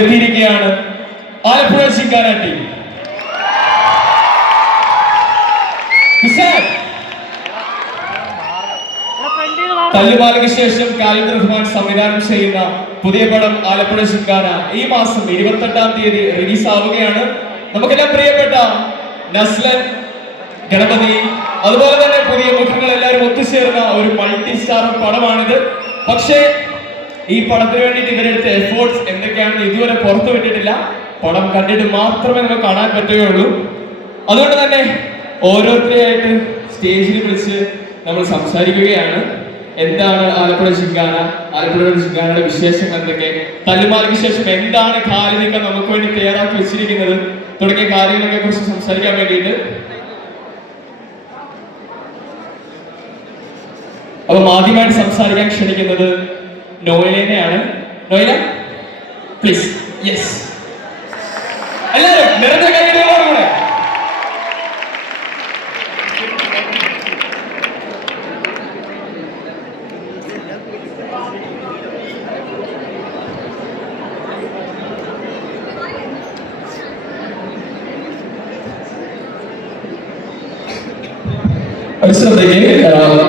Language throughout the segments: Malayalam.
എത്തിയിരിക്കുകയാണ് ആലപ്പുഴ ശിങ്കാര ടീം. തല്ലുമാലയ്ക്ക് ശേഷം ഖാലിദ് റഹ്മാൻ സംവിധാനം ചെയ്യുന്ന പുതിയ പടം ആലപ്പുഴ ശിങ്കാര ഈ മാസം 28-ാം തീയതി റിലീസ് ആവുകയാണ്. നമുക്കെല്ലാം പ്രിയപ്പെട്ട നസ്ലൻ, ഗണപതി, അതുപോലെ തന്നെ പുതിയ മുഖങ്ങൾ എല്ലാവരും ഒത്തുചേർന്ന ഒരു മൾട്ടി സ്റ്റാർ പടമാണിത്. പക്ഷേ ഈ പടത്തിന് വേണ്ടിയിട്ട് ഇവരെടുത്ത എഫേർട്സ് എന്തൊക്കെയാണെന്ന് ഇതുവരെ പുറത്തു വിട്ടിട്ടില്ല. പടം കണ്ടിട്ട് മാത്രമേ നമുക്ക് കാണാൻ പറ്റുകയുള്ളൂ. അതുകൊണ്ട് തന്നെ ഓരോരുത്തരെയായിട്ട് സ്റ്റേജിൽ വിളിച്ച് നമ്മൾ സംസാരിക്കുകയാണ്. എന്താണ് ആലപ്പുഴ ശിങ്കാര, ആലപ്പുഴ ശിങ്കാരയുടെ വിശേഷങ്ങൾ എന്തൊക്കെ, തല്ലുമാലയ്ക്ക് ശേഷം എന്താണ് ഖാലിദ് നമുക്ക് വേണ്ടി തയ്യാറാക്കി വെച്ചിരിക്കുന്നത് തുടങ്ങിയ കാര്യങ്ങളൊക്കെ കുറിച്ച് സംസാരിക്കാൻ വേണ്ടിയിട്ട് അപ്പം ആദ്യമായിട്ട് സംസാരിക്കാൻ ക്ഷണിക്കുന്നത് നോയലിനെയാണ്. നോയല പ്ലീസ്. യെസ്, എല്ലാവരും നിറഞ്ഞ കൈയ്യടികളോടുകൂടെ.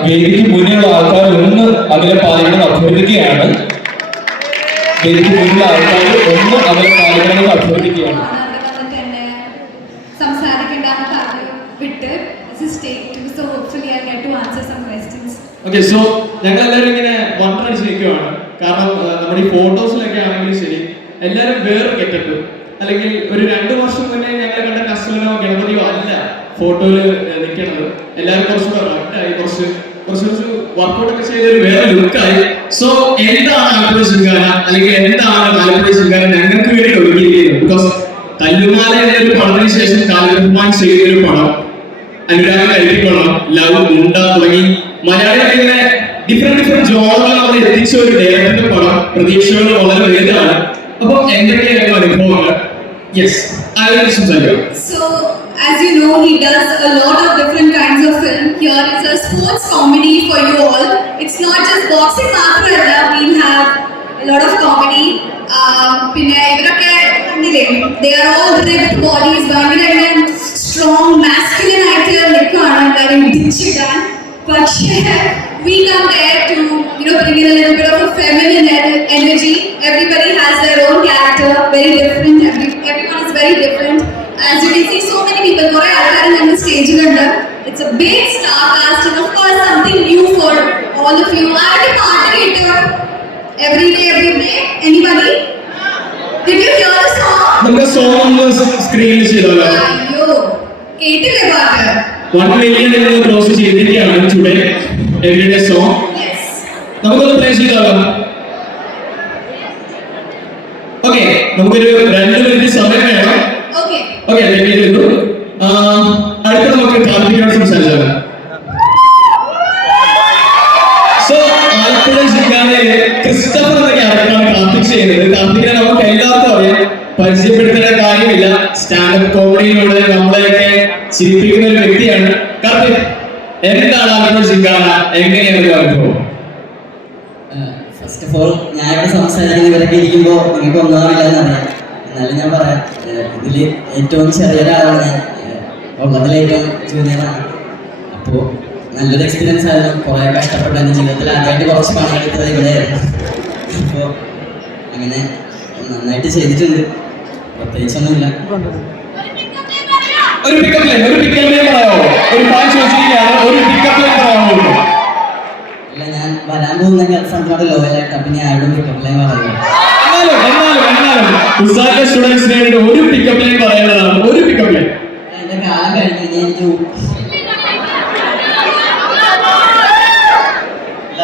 വേദിക്ക് മുന്നിലുള്ള ആൾക്കാർ ഒന്ന് അകലെ പാലിക്കണം അഭ്യർത്ഥിക്കുകയാണ്. വേദിക്ക് മുന്നിലുള്ള ആൾക്കാർ ഒന്ന് അകലെ പാലിക്കണം അഭ്യർത്ഥിക്കുകയാണ്. ഓക്കെ, സോ ഞങ്ങൾ എല്ലാവരും ഇങ്ങനെ വണ്ടർ അടിച്ച് നിൽക്കുകയാണ്. കാരണം നമ്മുടെ ഈ ഫോട്ടോസിലൊക്കെ ആണെങ്കിലും ശരി, എല്ലാവരും വേറെ ഗെറ്റപ്പ്, അല്ലെങ്കിൽ ഒരു 2 വർഷം മുന്നേ ഞങ്ങൾ കണ്ട നസ്ലനോ ഗണപതിയോ അല്ല ഫോട്ടോയില് നിൽക്കണത്. എല്ലാവരും കുറച്ചുകൂടെ റെക്റ്റായി, കുറച്ച് വർക്കൗട്ട് ഒക്കെ ചെയ്ത ഒരു വേറെ ലുക്കായി. സോ എന്താണ് ആലപ്പുഴ ശിങ്കാര, അല്ലെങ്കിൽ എന്താണ് ആലപ്പുഴ ശിങ്കാര ഞങ്ങൾക്ക് വേണ്ടി ഒരുക്കിയിരിക്കുന്നത്? ബിക്കോസ് തല്ലുമാല എന്നൊരു പടത്തിന് ശേഷം ഖാലിദ് റഹ്മാൻ ചെയ്തൊരു പടം, അനുരാഗ കഴിക്കണം, ലവ്, മുണ്ട തുടങ്ങി മലയാളികൾ ഇങ്ങനെ ഡിഫറെന്റ് ജോണുകൾ അവർ എത്തിച്ച ഒരു ഡയറക്ടറുടെ പടം പ്രതീക്ഷകൾ വളരെ വലുതാണ്. അപ്പൊ എന്തൊക്കെയായിരുന്നു അനുഭവങ്ങൾ? Yes, So, as you know, he does a lot of different kinds of film. Here is a sports comedy for you all. It's not just boxing, we'll have a lot of comedy. They are all ripped bodies, strong, masculine. But we come there to bring in a little bit of a feminine energy. Everybody has their own character, very different. Everyone is very different. As you can see, so many people on the stage. It's a big star cast, and of course something new for all of you. I am a moderator every day. Anybody? Did you hear the song? The song was screen cheyidala. Ayyo, ketile paattu. 1 million in the process today. Everyday song. Yes. നമുക്കൊന്ന് പ്ലേ ചെയ്താലോ? ഓക്കെ, നമുക്കൊരു 2 മിനിറ്റ് സമയം വേണം. Okay. ഓക്കെ, അടുത്ത നമുക്ക് കാർത്തികയോട് സംസാരിച്ചാലോ? സോ ആലപ്പുഴ ശിങ്കാരയിലെ ക്രിസ്റ്റഫർ എന്ന ക്യാരക്ടറാണ് കാർത്തിക് ചെയ്യുന്നത്. കാർത്തികിനെ നമുക്ക് എല്ലാവർക്കും അറിയാം, പരിചയപ്പെടുത്തേണ്ട കാര്യമില്ല. സ്റ്റാൻഡപ്പ് കോമഡിയിലൂടെ നമ്മളെയൊക്കെ ചിരിപ്പിക്കുന്ന ഒരു വ്യക്തിയാണ് കാർത്തിക്. എന്താണ് ആലപ്പുഴ ശിങ്കാര, എങ്ങനെയാണ് ഒരു അനുഭവം? ഫസ്റ്റ് ഓഫ് ഓൾ, ഞാൻ ഇവിടെ സംസാരിക്കുന്ന ഇവരൊക്കെ ഇരിക്കുമ്പോൾ നിങ്ങൾക്ക് ഒന്നാമില്ലെന്ന് അറിയാം. എന്നാലും ഞാൻ പറയാം, ഇതിൽ ഏറ്റവും ചെറിയൊരാളാണ് ഞാൻ, ഉള്ളതിൽ ഏറ്റവും ജൂനിയറാണ്. അപ്പോൾ നല്ലൊരു എക്സ്പീരിയൻസ് ആയിരുന്നു. കുറേ കഷ്ടപ്പെട്ടു. എൻ്റെ ജീവിതത്തിൽ ആദ്യമായിട്ട് കുറച്ച് പണിയെടുത്തത് ഇവിടെയായിരുന്നു. അപ്പോൾ അങ്ങനെ നന്നായിട്ട് ചെയ്തിട്ടുണ്ട്. പ്രത്യേകിച്ചൊന്നുമില്ല. ഒരു പിക്കപ്പ് ലൈൻ പറയാമോ? ഒരു ഫാൻ ചോദിച്ചിരിക്കുകയാണ്, ഒരു പിക്കപ്പ് ലൈൻ പറയാമോ? അല്ല, ഞാൻ വരാൻ പോകുന്ന ഗേൾഫ്രണ്ടിനോട് ലോയലായിട്ട്, അപ്പം ഞാൻ ആരോടും പിക്കപ്പ് ലൈൻ പറയുന്നത്. സ്റ്റുഡൻസിന് വേണ്ടി ഒരു പിക്കപ്പ് ലൈൻ പറയേണ്ടതാണ്. ഒരു പിക്കപ്പ് ലൈൻ. എന്റെ കാലം കഴിഞ്ഞു, എനിക്ക്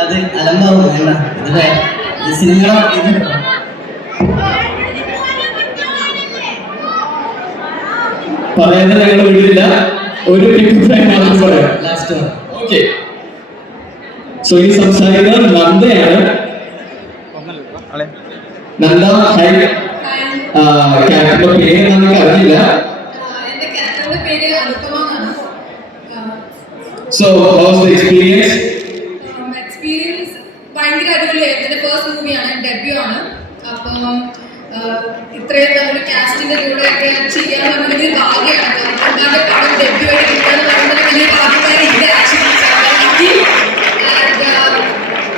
അത് അലമ്പാവും. വേണ്ട, ഇത് സിനിമ പറയുന്നത് ഞങ്ങൾ വീട്ടിലില്ല. ഒരു പിക്കപ്പ് ലൈൻ മാത്രം പറയാം. ലാസ്റ്റ്. ഓക്കെ, സോ ഈ സംസാരിക്കുന്നത് നന്ദയാണ്. നന്ദ, ഹൈ. ക്യാരക്ടറുടെ പേര് നമുക്ക് അറിയില്ല. So, how's the experience? Experience ഭയങ്കര അടിപൊളിയായിരുന്നു. എൻ്റെ ഫസ്റ്റ് മൂവിയാണ്, ഡെബ്യൂ ആണ്. അപ്പം ഇത്രയും നല്ലൊരു കാസ്റ്റിന്റെ കൂടെ ഒക്കെ ചെയ്യാന്ന് പറഞ്ഞ വലിയ ഭാഗ്യമാണ്. ഒന്നാമത്തെ പടം ഡെബ്യൂട്ട് കിട്ടാന്ന് പറയുന്നത് വലിയ ഭാഗ്യമായി ഇതിന്റെ ആക്ഷൻ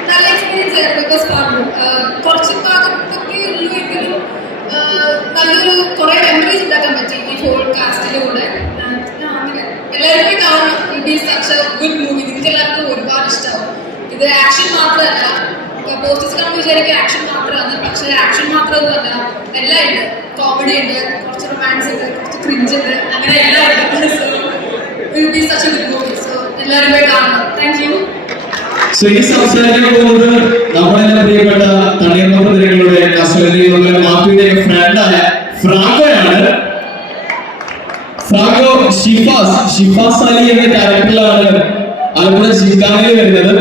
നല്ല എക്സ്പീരിയൻസ് ആയിരുന്നു. ബിക്കോസ് കുറച്ച് ഭാഗത്തൊക്കെ ഉള്ളുവെങ്കിലും നല്ലൊരു കുറെ മെമ്മറീസ് ഉണ്ടാക്കാൻ പറ്റി ഈ ഹോൾ കാസ്റ്റിന്റെ കൂടെ. അങ്ങനെ എല്ലാവരും കാണണം. It is such A good movie. നിങ്ങൾക്ക് എല്ലാവർക്കും ഒരുപാട് ഇഷ്ടമാവും. ഇത് ആക്ഷൻ മാത്രമല്ല, പോസ്റ്റേഴ്സ് കാണുമ്പോൾ വിചാരിക്കും ആക്ഷൻ മാത്രമാണ്, പക്ഷെ ആക്ഷൻ മാത്രമൊന്നുമല്ല, എല്ലാം ഉണ്ട്. കോമഡി ഉണ്ട്, കുറച്ച് റൊമാൻസ് ഉണ്ട്, കുറച്ച് ക്രിഞ്ച് ഉണ്ട്, അങ്ങനെ എല്ലാം ഉണ്ട്. So it is such A good movie. So എല്ലാവരും പോയി കാണണം. Thank you. സോ ഈ സംസാരിക്കാൻ പോകുന്നത് നമ്മളെല്ലാം പ്രിയപ്പെട്ട തണ്ണീർമുഖങ്ങളുടെ അസലിയുടെ മാഫിയുടെ ഫ്രണ്ടായ ഫ്രാങ്കോയാണ്. ഫ്രാങ്കോ ഷിഫാസ് അലി എന്ന ക്യാരക്ടറിലാണ് ആലപ്പുഴ ജിംഖാനയിൽ വരുന്നത്.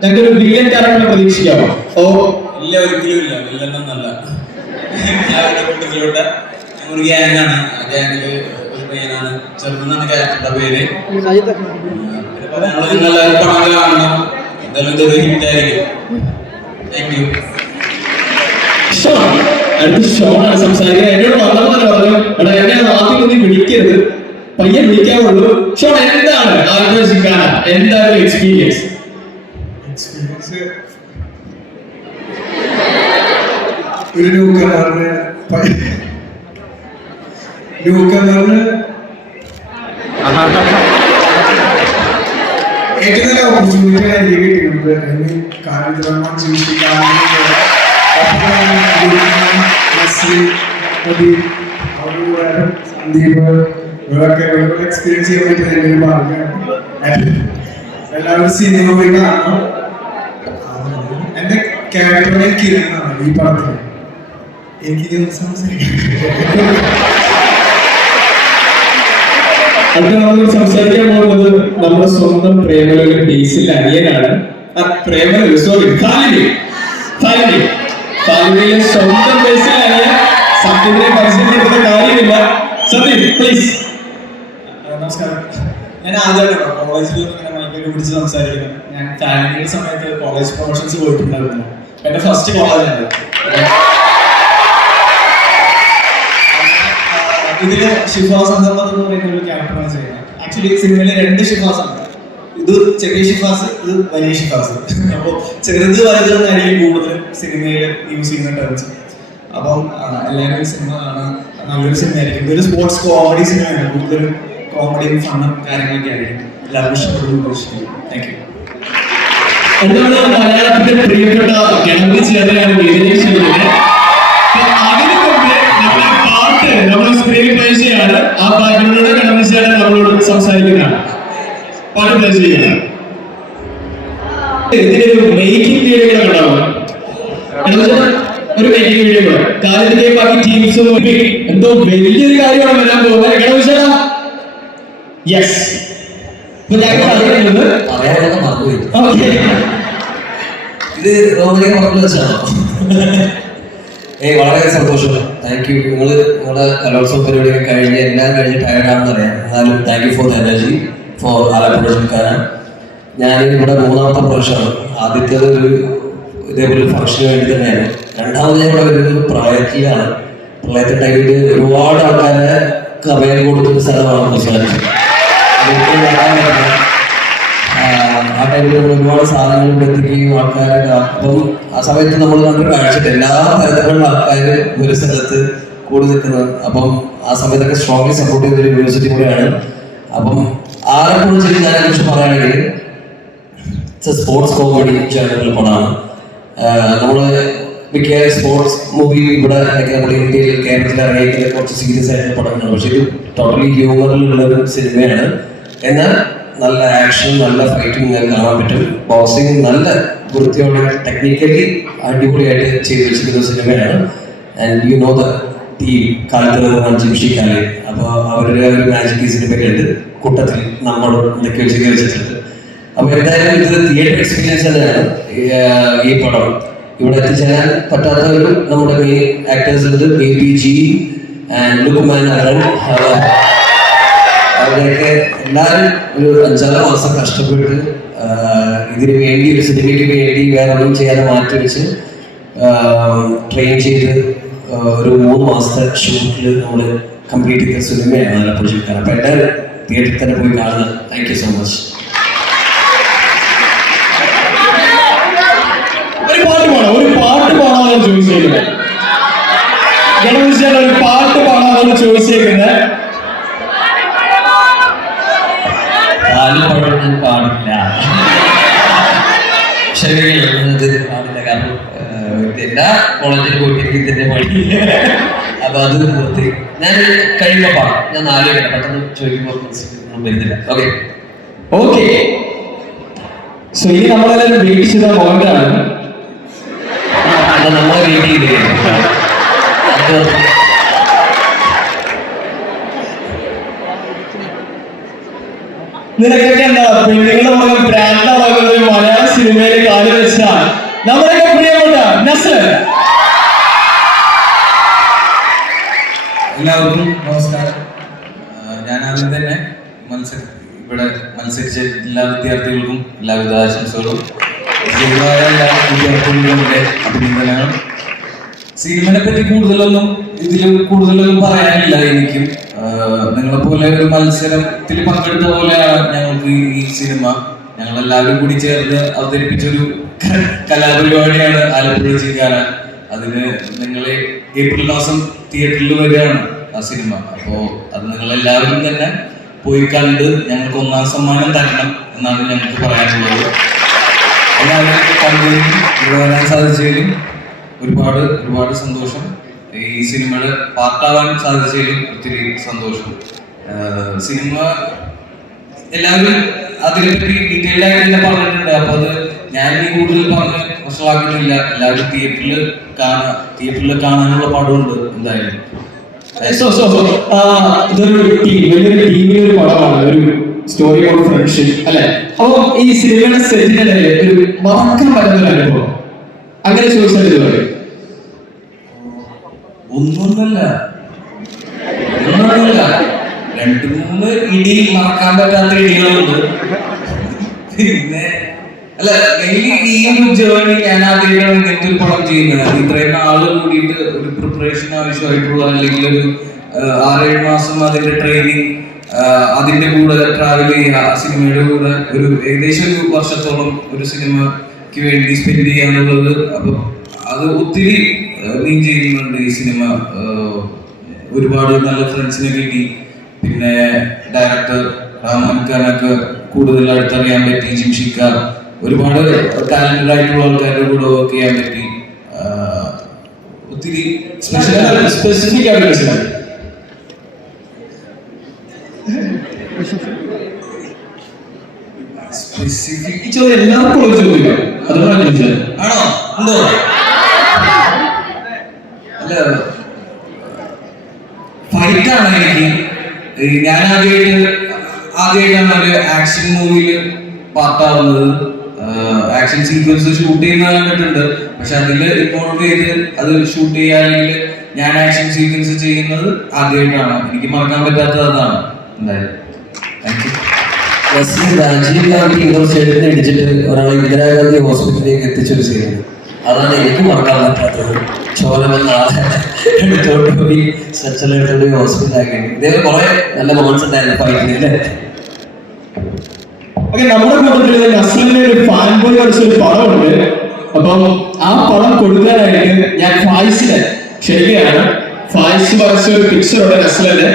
ഞങ്ങൾക്ക് ഒരു വില്ലൻ ക്യാരക്ടർ പ്രതീക്ഷിക്കാമോ? ഓ ഇല്ല, ഒരിക്കലും ഇല്ല. വില്ലനൊന്നല്ല. കുട്ടികളുടെ ഒരു ഗ്യാങ്ങാണ്. ആ ഗ്യാങ്ങില് ഒരു പയ്യനാണ്, ചെറുതെന്നാണ് ക്യാരക്ടറുടെ പേര്. നിങ്ങളെല്ലാവരും പടം കാണണം. എന്തായാലും ഇതൊരു ഹിറ്റായിരിക്കും. Thank you. അടുത്ത് ഷോണാണ് സംസാരിക്കുക. എന്നോട് വന്നപോലെ പറഞ്ഞു, എടാ എന്നെ ആദ്യം ഒന്നും വിളിക്കരുത്, പയ്യെ വിളിക്കാവുള്ളൂ. ഷോൺ, എന്താണ് ആലപ്പുഴ ജിംഖാന? എന്താണ് എക്സ്പീരിയൻസ്? ഒരു ന്യൂക്കമറിന് ഏറ്റവും നല്ല ഓപ്പർച്യൂണിറ്റി എനിക്ക് കിട്ടിയിട്ടുണ്ട്. കാലിദ്രഹ്മാൻ, ജിംഷി, സന്ദീപ് ഇവരൊക്കെ എക്സ്പീരിയൻസ് ചെയ്യാൻ പറ്റുന്നത് എൻ്റെ ഒരു ഭാഗ്യമാണ്. എല്ലാവരും സിനിമ പോയി കാണണം. എന്റെ ക്യാരക്ടറിനെ കിരണാണ് ഈ പടത്തിൽ. എനിക്ക് അടുത്ത നമ്മൾ സംസാരിക്കാൻ പോകുന്നത് നമ്മുടെ സ്വന്തം പ്രേമലൊരു ബേസിൽ അനിയനാണ്. ഫാലിനിലെ സ്വന്തം ബേസിൽ അനിയൻ സത്യത്തിനെ പരിചയപ്പെടുത്തുന്ന കാര്യമില്ല. സത്യം പ്ലീസ്. നമസ്കാരം. ഞാൻ ആദ്യമായിട്ടോ കോളേജിൽ ഇങ്ങനെ മൈക്കൊക്കെ പിടിച്ച് സംസാരിക്കുന്നത്. ഞാൻ ഫാമിലിയുടെ സമയത്ത് കോളേജ് പ്രൊമോഷൻസ് പോയിട്ടുണ്ടായിരുന്നു. എന്റെ ഫസ്റ്റ് കോളേജാണ്. ഇതില് ഷിഫാസ് എന്ന് പറയുന്ന ഒരു ക്യാരക്ടറാണ് ചെയ്യുന്നത്. ആക്ച്വലി സിനിമയിലെ 2 ഷിഫാസ് ഉണ്ട്. ഇത് ചെറിയ ഷിഫാസ്, ഇത് വലിയ ഷിഫാസ്. അപ്പോൾ ചെറുത് വലുതെന്നായിരിക്കും കൂടുതലും സിനിമയിൽ യൂസ് ചെയ്യുന്ന ടേംസ്. അപ്പം എല്ലാവരും സിനിമ കാണാൻ നല്ലൊരു സിനിമയായിരിക്കും. ഇതൊരു സ്പോർട്സ് കോമഡി സിനിമയാണ്. കൂടുതലും കോമഡിയും ഫണ്ണും കാര്യങ്ങളൊക്കെ ആയിരിക്കും. എല്ലാവർക്കും ഇഷ്ടപ്പെടുന്നു പ്രതീക്ഷിക്കുന്നു. Thank you. മലയാളത്തിന്റെ പ്രിയപ്പെട്ട ഗണപതി ചേർന്നയാണ് വേദിയിലേക്ക് ചെയ്യുന്നത്. അതിനു മുമ്പ് നമ്മുടെ പാട്ട് നമ്മൾ സ്ക്രീൻ പ്ലേ ചെയ്യാണ്. ആ പാട്ടിലൂടെ ഗണപതി ചേട്ടൻ നമ്മളോട് സംസാരിക്കുന്നതാണ്. പാട്ട് പ്ലേ ചെയ്യുകയാണ്. ഇതിനൊരു മേക്കിംഗ് വീഡിയോ കൂടെ ഉണ്ടാവും. ഒരു മേക്കിംഗ് വീഡിയോ കൂടെ കാലിന്റെ ബാക്കി ടീംസ് എന്തോ വലിയൊരു കാര്യമാണ് വരാൻ പോകുന്നത്. ഗണപതി ചേട്ടാ, യെസ്. പറയാനൊക്കെ മറന്നുപോയി. ഇത് റോമിലേക്ക് പറഞ്ഞു വെച്ചാണോ? വളരെ സന്തോഷം. Thank you. നിങ്ങളുടെ കലോത്സവ പരിപാടിയൊക്കെ കഴിഞ്ഞ് എല്ലാം കഴിഞ്ഞ് ടയർഡാണെന്ന് അറിയാം. എന്നാലും thank you for the energy for Alappuzha Gymkhana. ഞാൻ ഇവിടെ 3ാമത്തെ പ്രാവശ്യമാണ്. ആദ്യത്തേത് ഒരു ഇതേപോലെ ഫംഗ്ഷന് വേണ്ടി തന്നെയാണ്. രണ്ടാമത് ഞാൻ ഇവിടെ വരുന്നത് പ്രളയത്തിലാണ്. പ്രളയത്തിന്റെ ടൈമിൽ ഒരുപാട് ആൾക്കാരെ അഭയം കൊടുക്കുന്ന സ്ഥലമാണ് പ്രസാദിച്ചത്. ആ ടൈമിൽ നമ്മൾ ഒരുപാട് സാധനങ്ങൾ ഇവിടെ എത്തിക്കുകയും ആൾക്കാരുടെ അപ്പം ആ സമയത്ത് നമ്മൾ കണ്ടൊരു കാഴ്ച എല്ലാ തരത്തിലുള്ള ആൾക്കാർ ഒരു സ്ഥലത്ത് കൂടി നിൽക്കുന്നത്. അപ്പം ആ സമയത്തൊക്കെ സ്ട്രോങ്ലി സപ്പോർട്ട് ചെയ്ത ഒരു യൂണിവേഴ്സിറ്റി കൂടെയാണ്. അപ്പം ആലപ്പുഴ ജിംഖാനയെ കുറിച്ച് പറയുകയാണെങ്കിൽ സ്പോർട്സ് കോമഡി ജേണലിൽ പടമാണ്. നമ്മൾ മിക്ക സ്പോർട്സ് മൂവി ഇവിടെ നമ്മുടെ ഇന്ത്യയിൽ കേരളത്തിൽ ഇറങ്ങിയിട്ടുള്ള കുറച്ച് സീരിയസ് ആയിട്ടുള്ള പടങ്ങളാണ്. പക്ഷെ ഇത് ടോട്ടലി ഹ്യൂമറിലുള്ള ഒരു സിനിമയാണ്. എന്നാൽ നല്ല ആക്ഷൻ, നല്ല ഫൈറ്റിംഗ് കാണാൻ പറ്റും. ബോക്സിംഗ് നല്ല വൃത്തിയോടെ ടെക്നിക്കലി അടിപൊളിയായിട്ട് ചെയ്ത് വെച്ചിരിക്കുന്ന സിനിമയാണ്. And you know the team കാലിദ്രഹ്മാൻ, Jimshi കാലി. അപ്പോൾ അവരുടെ ഒരു മാജിക് ഈ സിനിമയിലുണ്ട്. കൂട്ടത്തിൽ നമ്മളും എന്തൊക്കെ വെച്ചിട്ടുണ്ട്. അപ്പോൾ എന്തായാലും ഇത് തിയേറ്റർ എക്സ്പീരിയൻസ് തന്നെയാണ്. ഈ പടം ഇവിടെ എത്തിച്ചേരാൻ പറ്റാത്തവരും നമ്മുടെ മെയിൻ ആക്ടേഴ്സ് ഉണ്ട്. APG ആൻഡ് ലുക്മാൻ അരുൺ, അവരെയൊക്കെ എല്ലാവരും ഒരു 5-6 മാസം കഷ്ടപ്പെട്ട് ഇതിനു വേണ്ടി, ഒരു സിനിമയ്ക്ക് വേണ്ടി വേറെ ഒന്നും ചെയ്യാതെ മാറ്റി വെച്ച് ട്രെയിൻ ചെയ്ത് ഒരു 3 മാസത്തെ ഷൂട്ടിൽ നമ്മൾ കംപ്ലീറ്റ് ചെയ്ത സിനിമയാണ് ആലപ്പുഴ ചിൽക്കാന. അപ്പോൾ എല്ലാവരും തിയേറ്ററിൽ തന്നെ പോയി കാണുക. Thank you so much. ഒരു പാട്ട് പാടാമെന്ന് ചോദിച്ചേക്കുന്നത് ഗണേശൻ, ഒരു പാട്ട് പാടാമെന്ന് ചോദിച്ചേക്കുന്നത്. പാടുന്നത് പാടില്ല, ശരി പാടില്ല. കാരണം എല്ലാ കോളേജിൽ പോയിട്ട് എനിക്ക് ഇതിന്റെ പണി. അപ്പൊ അത് നിർത്തി. ഞാൻ കഴിയുമ്പോ പാടാം. ഞാൻ 4 കേട്ടോ, പെട്ടെന്ന് ചോദിക്കുമ്പോൾ വരുന്നില്ല. ഓക്കെ. സോ ഇനി നമ്മളെല്ലാവരും വെയിറ്റ് ചെയ്ത മോഹൻലാണ്. നമ്മളെ വെയിറ്റ് ചെയ്തിരിക്കുകയാണ്. നിനക്കൊക്കെ എന്താ പെണ്ണുങ്ങളുടെ മകൻ ബ്രാൻഡാകുന്ന ഒരു മലയാള സിനിമയിൽ കാലു വെച്ചാൽ നമ്മുടെയൊക്കെ പ്രിയപ്പെട്ട നസ്ർ. എല്ലാവർക്കും നമസ്കാരം. ഞാൻ ആദ്യം തന്നെ ഇവിടെ മത്സരിച്ച എല്ലാ വിദ്യാർത്ഥികൾക്കും എല്ലാവിധ ആശംസകളും. എല്ലാ വിദ്യാർത്ഥികളുടെ അഭിനന്ദനങ്ങൾ. സിനിമയെ പറ്റി കൂടുതലൊന്നും പറയാനില്ല എനിക്കും. നിങ്ങളെപ്പോലെ ഒരു മത്സരത്തിൽ പങ്കെടുത്ത പോലെയാണ് ഞങ്ങൾക്ക് ഈ സിനിമ. ഞങ്ങളെല്ലാവരും കൂടി ചേർന്ന് അവതരിപ്പിച്ചൊരു കലാപരിപാടിയാണ് ആലപ്പുഴ ചിൽക്കാന. അതിന് നിങ്ങളെ ഏപ്രിൽ മാസം തിയേറ്ററിൽ വരികയാണ് ആ സിനിമ. അപ്പോൾ അത് നിങ്ങളെല്ലാവരും തന്നെ പോയി കണ്ട് ഞങ്ങൾക്ക് 1ാം സമ്മാനം തരണം എന്നാണ് ഞങ്ങൾക്ക് പറയാനുള്ളത്. എല്ലാവരും കണ്ടതിലും ഇവിടെ വരാൻ സാധിച്ചതിലും ഒരുപാട് സന്തോഷം. ഈ സിനിമയുടെ പാർട്ടാവാൻ സാധിച്ചതിലും ഒത്തിരി സന്തോഷം. സിനിമ എല്ലാവരും അതിനെപ്പറ്റി ഡീറ്റെയിൽഡ് ആയിട്ട് തന്നെ പറഞ്ഞിട്ടുണ്ട്. അപ്പൊ അത് ഞാൻ കൂടുതൽ പറഞ്ഞ് വഷളാക്കുന്നില്ല. എല്ലാവരും തിയേറ്ററിൽ കാണാനുള്ള പാടുണ്ട് എന്തായാലും. ഇതൊരു വലിയൊരു ടീമിന്റെ ഒരു പടമാണ്, ഒരു സ്റ്റോറി ഓഫ് ഫ്രണ്ട്ഷിപ്പ് അല്ലെ. അപ്പൊ ഈ സിനിമയുടെ സെറ്റിനിടയിൽ ഒരു മറക്കാൻ പറ്റുന്ന ഒരു അനുഭവം അങ്ങനെ ചോദിച്ചാൽ ഇത് പറയും? ഒന്നൊന്നല്ല 2-3 ഇടി മറക്കാൻ പറ്റാത്ത ഇടികളുണ്ട്. പിന്നെ അല്ല, ഈ ഒരു ജേർണി ഞാൻ ആദ്യമായിട്ടാണ് ഇങ്ങനത്തെ ഒരു പടം ചെയ്യുന്നത്. ഇത്രയും നാള് കൂടിയിട്ട് ഒരു പ്രിപ്പറേഷൻ ആവശ്യമായിട്ടുള്ള, അല്ലെങ്കിൽ ഒരു 6-7 മാസം അതിന്റെ ട്രെയിനിങ്, അതിന്റെ കൂടെ ട്രാവൽ ചെയ്യുക, സിനിമയുടെ കൂടെ ഒരു ഏകദേശം 1 വർഷത്തോളം ഒരു സിനിമയ്ക്ക് വേണ്ടി സ്പെൻഡ് ചെയ്യാന്നുള്ളത്. അപ്പൊ അത് ഒത്തിരി മീൻ ചെയ്യുന്നുണ്ട് ഈ സിനിമ. ഒരുപാട് നല്ല ഫ്രണ്ട്സിനെ കിട്ടി. പിന്നെ ഡയറക്ടർ റഹ്മാൻ ഖാനൊക്കെ കൂടുതൽ അടുത്തറിയാൻ പറ്റി. ജിംഷിക്ക, ഒരുപാട് ടാലന്റഡ് ആയിട്ടുള്ള ആൾക്കാരുടെ കൂടെ വർക്ക് ചെയ്യാൻ പറ്റി. ഒത്തിരി സ്പെസിഫിക് ആയിട്ട് മനസ്സിലായി. സ്പെസിഫിക് ഈ ചോദ്യം എല്ലാവർക്കും ഒരു ചോദ്യം, അതുകൊണ്ടാണ് ചോദിച്ചത്. ആണോ? ഉണ്ടോ? അല്ല, ഫൈറ്റാണ് എനിക്ക്. ഞാൻ ആദ്യമായിട്ടാണ് ഒരു ആക്ഷൻ മൂവിയിൽ പാർട്ടാവുന്നത്. ആക്ഷൻ സീക്വൻസ് ഷൂട്ട് ചെയ്യുന്നത് കണ്ടിട്ടുണ്ട്, പക്ഷെ അതിൽ ഇൻവോൾവ് ചെയ്ത് അത് ഷൂട്ട് ചെയ്യാനെങ്കിൽ ഞാൻ ആക്ഷൻ സീക്വൻസ് ചെയ്യുന്നത് ആദ്യമായിട്ടാണ്. എനിക്ക് മറക്കാൻ പറ്റാത്തത് അതാണ്. എന്തായാലും താങ്ക് യു. രാജീവ് ഗാന്ധി യൂണിവേഴ്സിറ്റിയിൽ നിന്ന് ഇടിച്ചിട്ട് ഒരാളെ ഇന്ദിരാഗാന്ധി ഹോസ്പിറ്റലിലേക്ക് എത്തിച്ചൊരു സീനാണ്. അതാണ് എനിക്ക് മറക്കാൻ പറ്റാത്തത്. ചോരമെന്ന ആളെ എടുത്തോണ്ട് പോയി സ്ട്രെച്ചറിലെടുത്തോണ്ട് പോയി ഹോസ്പിറ്റലാക്കി. ഇതേ കുറെ നല്ല മൊമെന്റ്സ് ഉണ്ടായിരുന്നു ഫൈറ്റില്. നമ്മുടെ കൂട്ടത്തില് നസ്ലിന്റെ ഒരു ഫാൻ ബോയ് കളിച്ചൊരു പടമുണ്ട്. അപ്പം ആ പടം കൊടുക്കാനായിട്ട് ഞാൻ ഫായിസിനെ ക്ഷണിക്കുകയാണ്. ഫായിസ് വരച്ച ഒരു പിക്ചറുണ്ട് നസ്ലിന്റെ.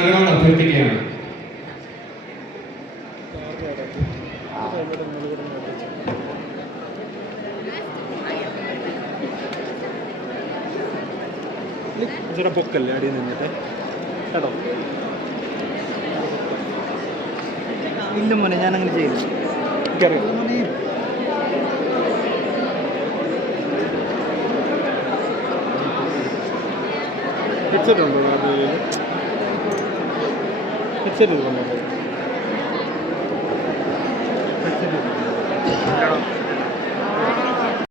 നൽകണമെന്ന് അഭ്യർത്ഥിക്കുകയാണ്. പൊക്കല്ലേ അടിയിൽ നിന്നിട്ട് കേട്ടോ. ഇല്ല മോനെ, ഞാൻ അങ്ങനെ ചെയ്യില്ല. ഹെഡ്സെറ്റ് ഉണ്ടോ? ഹെഡ്സെറ്റ് ഉണ്ടോ? ഹെഡ്സെറ്റ്